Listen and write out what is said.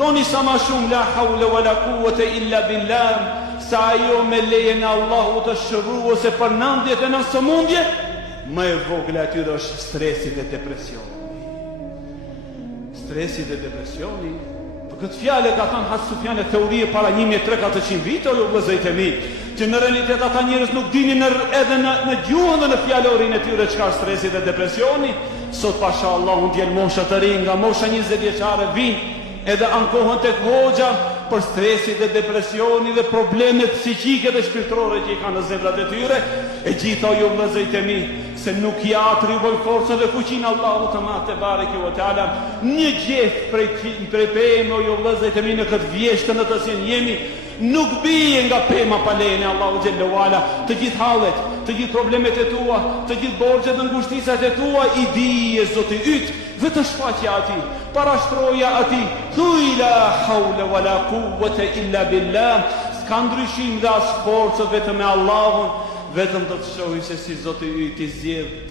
Doni sa ma shumë la hawle wala quwwata illa billah, sa ajo me lejen e Allahut të shërru ose për nëndjet e në sëmundje, më e vogla atyre është stresi dhe depresioni. Stresi dhe depresioni, për këtë fjale ka thënë Has Sufjani teorie para 1300 vite, o vëllezërit e mi, që në realitet ata njerëz nuk dinin edhe në gjuhën dhe në fjalorin e tyre çka është stresi dhe depresioni. Sot pasha Allah unë djelë mosha të rinj, nga mosha 20 vjeçare vinë edhe ankohen tek hoxha për stresi dhe depresioni dhe problemet psiqike dhe shpirtërore që i kanë në zemrat e tyre. E gjitha ju vëllezërit e mi, se nuk ja atribuoj forcën dhe fuqinë Allahut te bareke ve teala. Një gjeth prej pemë ju vëllezërit e mi në këtë vjeshtën në të cilën jemi, nuk bie nga pema pa lejen e Allahu xhallahu ala. Të gjithë hallet, të gjithë problemet e tua, të gjithë borxhet dhe ngushtisat e tua i dije Zoti yt, vetë shfaqja atij, parashtroja atij. Thuaj la hawla wala quwwata illa billah. S'ka ndryshim dhe as forcë vetëm me Allahun, vetëm do të shohim se si Zoti yt i zgjedh